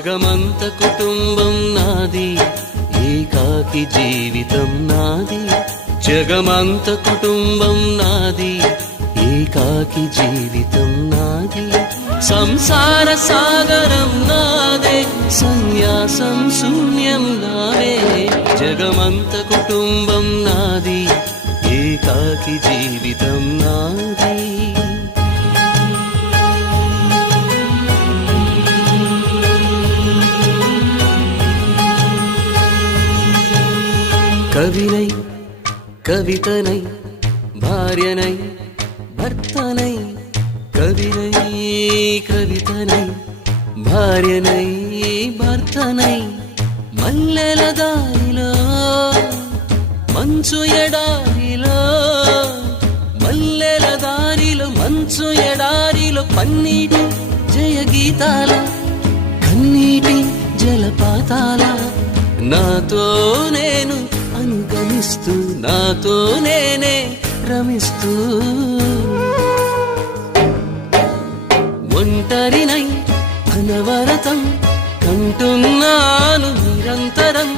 జగమంత కుటుంబం నాది, ఏకాకి జీవితం నాది. జగమంత కుటుంబం నాది, ఏకాకి జీవితం నాది. సంసార సాగరం నాదే, సన్యాసం శూన్యం నావే. జగమంత కుటుంబం నాది, ఏకాకి జీవితం నాది. కవినై కవితనై భార్యనై భర్తనై, కవినై కవితనై భార్యనై భర్తనై. మల్లెల దారిలో మంచు ఎడారిలో, మల్లెల దారిలో మంచు ఎడారిలో, పన్నీటి జయ గీతాల కన్నీటి జలపాతాల. నాతో నేను అనుగమిస్తూ, నాతో నేనే రమిస్తూ, ఒంటరినై అనవరతం కంటున్నాను నిరంతరం.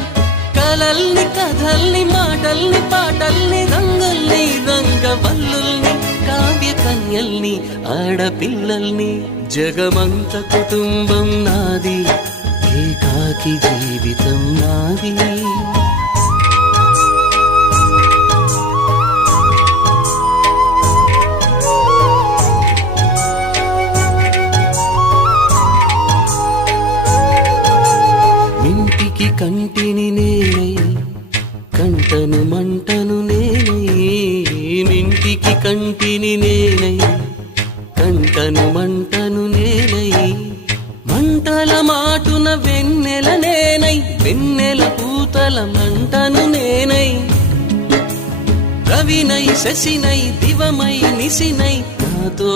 కలల్ని కథల్ని మాటల్ని పాటల్ని రంగుల్ని రంగవల్లుల్ని కావ్య కన్యల్ని ఆడపిల్లల్ని. జగమంత కుటుంబం నాది, ఏకాకి జీవితం నాది. మింటికి కంటిని నేనై, కంటను మంటను నేనై. మింటికి కంటిని నేనై, కంటను మంటను నేనై. మంటల మాటున వెన్నెల నేనై, వెన్నెల పూతల మంటను నేనై. రవినై శశినై దివమై నిశినై, నాతో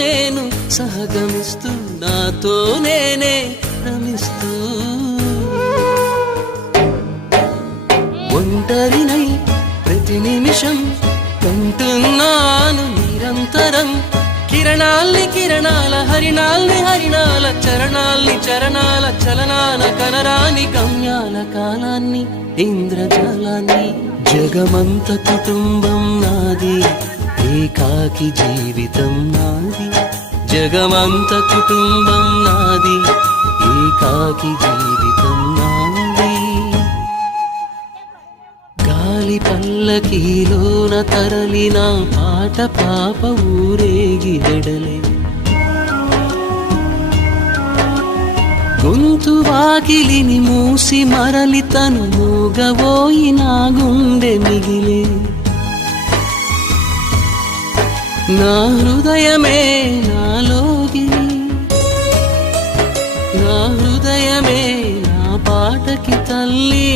నేను సహగమిస్తూ, నాతో నేనే రమిస్తూ. ఒంటరినై ప్రతి నిమిషం కంటున్నాను నిరంతరం. కిరణాల్ని కిరణాల హరిణాల్ని హరిణాల చరణాల్ని చరణాల చలనాల కనరాని గమ్యాల కాలాన్ని ఇంద్రజాలాన్ని. జగమంత కుటుంబం నాది, ఏకాకి జీవితం నాది. జగమంత కుటుంబం నాది, ఏకాకి జీవితం నాది. గాలి పల్లకీలోన తరలిన పాట పాప ఊరేగి వెడలే. గొంతు వాకిలిని మూసి మరలి తను మూగబోయి నా గుండె మిగిలే. నా హృదయమే నాలోగిలి, నా హృదయమే నా పాటకి తల్లి.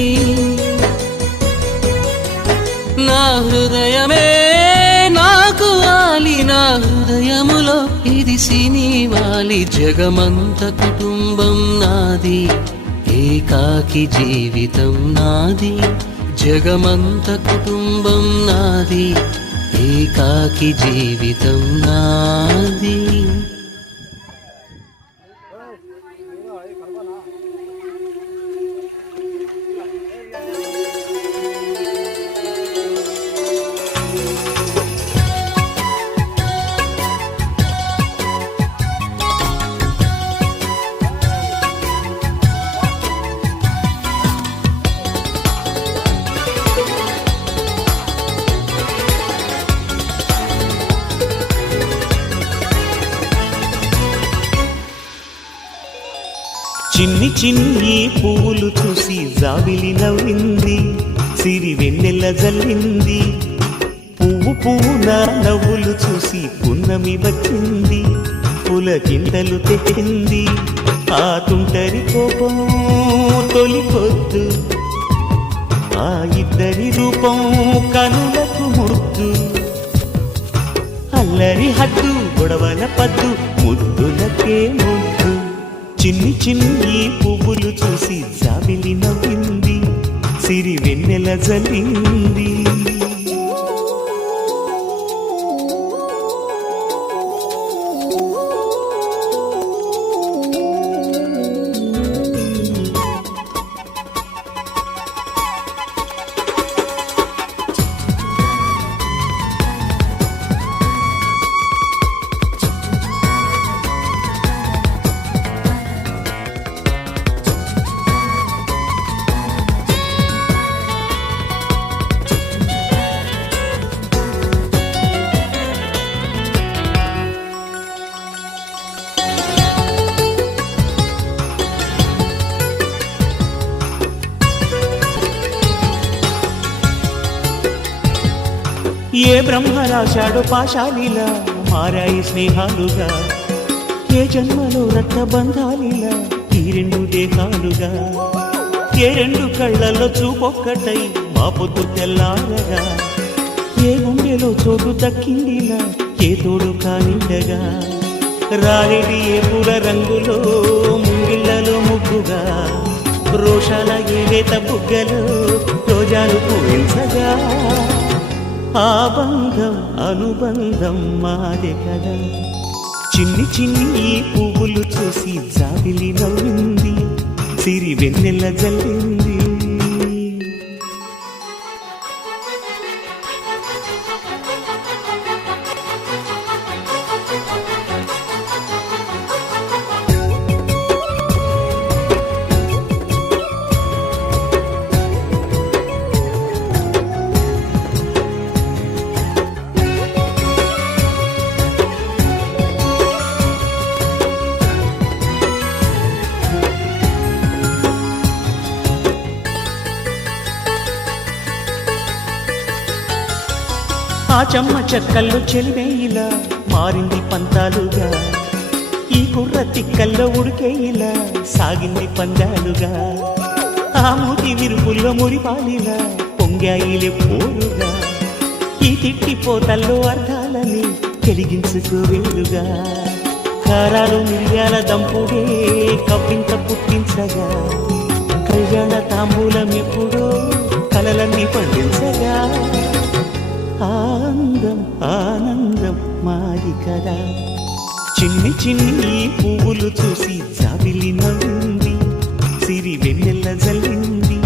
నా హృదయమే నాకు వాలి, నా హృదయములో ఇది సినివాలి. జగమంత కుటుంబం నాది, ఏకాకి జీవితం నాది. జగమంత కుటుంబం నాది, ఏకాకి జీవితం నాది. చిన్ని చిన్ని పువ్వులు చూసి జాబిలి నవ్వింది, సిరి వెన్నెల జల్లింది. పువ్వు పువ్వున నవ్వులు చూసి పున్నమి వచ్చింది, పులకింతలు తెచ్చింది. ఆ తుంటరి కోపం తొలి పొద్దు, ఆ ఇద్దరి రూపం కనులకు ముద్దు, అల్లరి హద్దు గొడవల పద్దు ముద్దులకే ముద్దు. చిన్ని చిన్ని పువ్వులు చూసి జాబిలి నవ్వింది, సిరి వెన్నెల జల్లింది. ఏ బ్రహ్మ రాశాడు పాశాలిలా మారాయి స్నేహాలుగా, ఏ జన్మలో రక్త బంధాలిలా ఈ రెండు దేహాలుగా, ఏ రెండు కళ్ళల్లో చూపొక్కటై మా పొద్దు తెల్లారగా, ఏ గుండెలో చోటు దక్కిందిలా ఏ తోడు కానిండగా, రారెడి ఏ పూల రంగులో ముంగిళ్ళలో ముగ్గుగా, రోషాల ఏలేత బుగ్గలో రోజాలు పూయించగా, ఆ బంధం అనుబంధం మాదే కదా. చిన్ని చిన్ని పువ్వులు చూసి జాబిలి నవ్వింది, సిరి వెన్నెల జల్లింది. ఆ చెమ్మ చెక్కల్లో చెలివేయిలా మారింది పంతాలుగా, ఈ కుర్ర తిక్కల్లో ఉడికేయిలా సాగింది పందాలుగా, ఆ మూతి విరుపుల్లో మురిపాలిలా పొంగాయిలే పోరుగా, ఈ తిట్టిపోతల్లో అర్థాలని కలిగించుకోవేలుగా, కారాలు మిరియాల దంపుడే కవ్వింత పుట్టించగా, కళ్యాణ తాంబూలం ఎప్పుడో కలలన్నీ పండించగా, ఆనందం ఆనందం మాది కదా. చిన్ని చిన్ని పువ్వులు చూసి జాబిలి నవ్వింది, సిరి వెన్నెల జల్లింది.